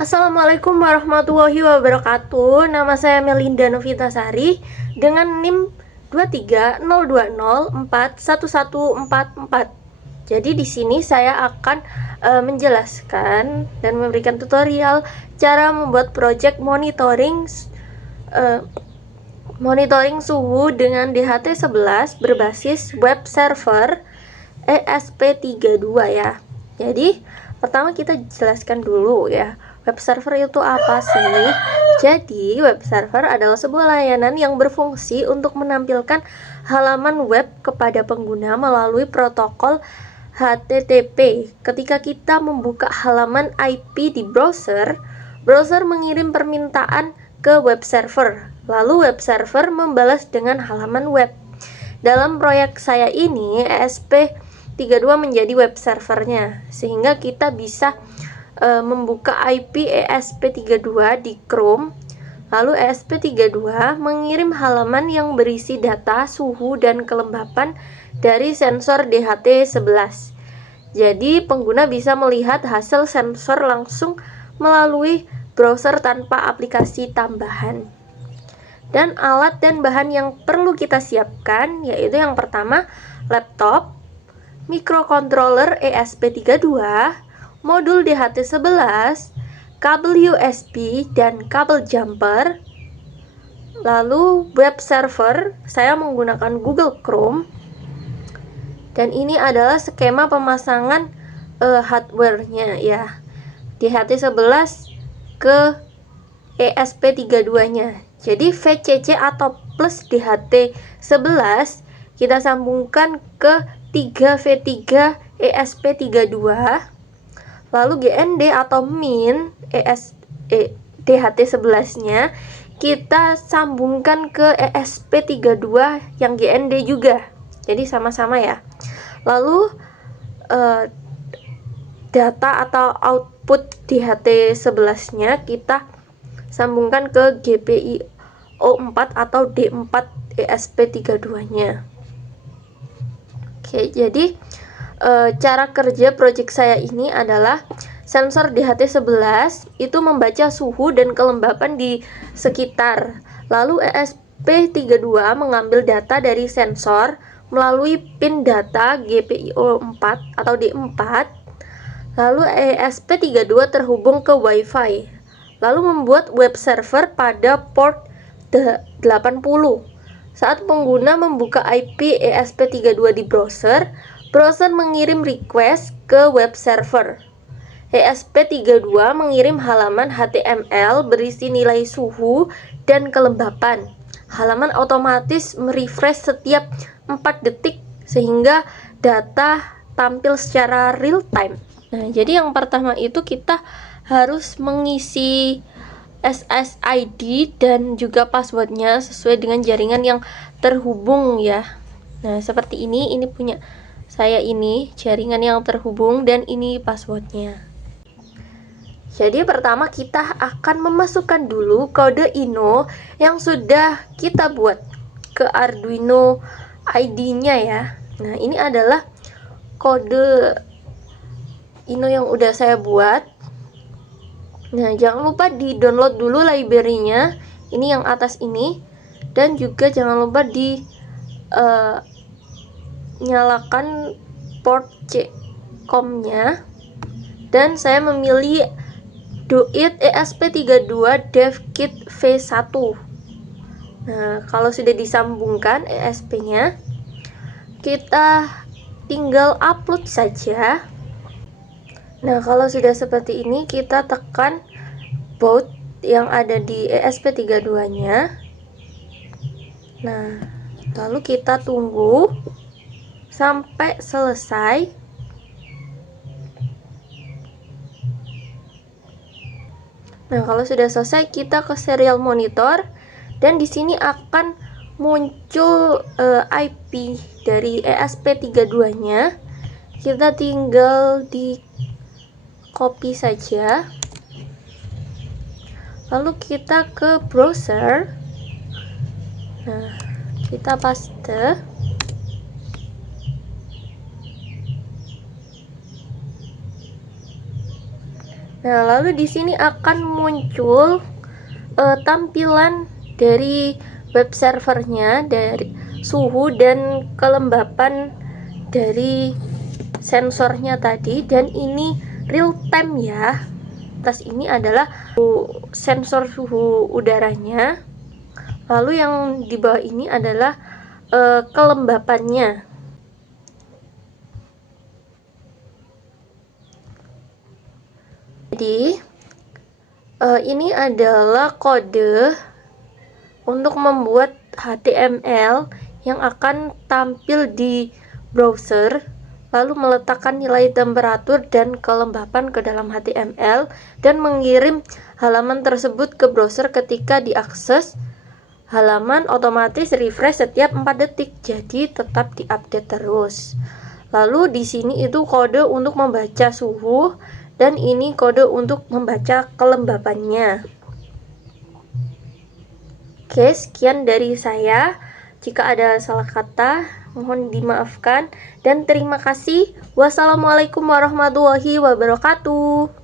Assalamualaikum warahmatullahi wabarakatuh. Nama saya Melinda Novitasari dengan NIM 23020411144. Jadi di sini saya akan menjelaskan dan memberikan tutorial cara membuat project monitoring suhu dengan DHT11 berbasis web server ESP32 ya. Jadi pertama kita jelaskan dulu ya, web server itu apa sih? Jadi web server adalah sebuah layanan yang berfungsi untuk menampilkan halaman web kepada pengguna melalui protokol HTTP. Ketika kita membuka halaman IP di browser mengirim permintaan ke web server, lalu web server membalas dengan halaman web. Dalam proyek saya ini, ESP32 menjadi web servernya, sehingga kita bisa membuka IP ESP32 di Chrome. Lalu ESP32 mengirim halaman yang berisi data suhu dan kelembapan dari sensor DHT11. Jadi pengguna bisa melihat hasil sensor langsung melalui browser tanpa aplikasi tambahan. Dan alat dan bahan yang perlu kita siapkan yaitu yang pertama laptop, microcontroller ESP32, modul DHT11, kabel USB dan kabel jumper. Lalu web server, saya menggunakan Google Chrome. Dan ini adalah skema pemasangan hardware-nya ya. DHT11 ke ESP32-nya. Jadi VCC atau plus DHT11 kita sambungkan ke 3V3 ESP32. Lalu GND atau min DHT11-nya kita sambungkan ke ESP32 yang GND juga. Jadi sama-sama ya. Lalu data atau output DHT11-nya kita sambungkan ke GPIO4 atau D4 ESP32-nya. Oke, jadi cara kerja project saya ini adalah sensor DHT11 itu membaca suhu dan kelembapan di sekitar. Lalu ESP32 mengambil data dari sensor melalui pin data GPIO4 atau D4. Lalu ESP32 terhubung ke WiFi. Lalu membuat web server pada port 80. Saat pengguna membuka IP ESP32 di browser mengirim request ke web server. ESP32 mengirim halaman HTML berisi nilai suhu dan kelembapan. Halaman otomatis merefresh setiap 4 detik sehingga data tampil secara real time. Nah, jadi yang pertama itu kita harus mengisi SSID dan juga passwordnya sesuai dengan jaringan yang terhubung ya. Nah, seperti ini punya saya, ini jaringan yang terhubung dan ini passwordnya. Jadi pertama kita akan memasukkan dulu kode Ino yang sudah kita buat ke Arduino ID-nya ya. Nah, ini adalah kode Ino yang udah saya buat. Nah, jangan lupa di download dulu library-nya, ini yang atas ini, dan juga jangan lupa di nyalakan port C-COM-nya. Dan saya memilih Doit ESP32 DevKit V1. Nah, kalau sudah disambungkan ESP-nya, kita tinggal upload saja. Nah, kalau sudah seperti ini, kita tekan boot yang ada di ESP32-nya. Nah, lalu kita tunggu sampai selesai. Nah, kalau sudah selesai, kita ke serial monitor dan di sini akan muncul IP dari ESP32-nya. Kita tinggal di copy saja, lalu kita ke browser. Nah, kita paste. Nah, lalu di sini akan muncul tampilan dari web servernya, dari suhu dan kelembapan dari sensornya tadi, dan ini real time ya. Atas ini adalah sensor suhu udaranya, lalu yang di bawah ini adalah kelembapannya. Jadi ini adalah kode untuk membuat HTML yang akan tampil di browser, lalu meletakkan nilai temperatur dan kelembapan ke dalam HTML dan mengirim halaman tersebut ke browser. Ketika diakses halaman otomatis refresh setiap 4 detik, jadi tetap diupdate terus. Lalu di sini itu kode untuk membaca suhu dan ini kode untuk membaca kelembapannya. Oke, sekian dari saya. Jika ada salah kata, mohon dimaafkan dan terima kasih. Wassalamualaikum warahmatullahi wabarakatuh.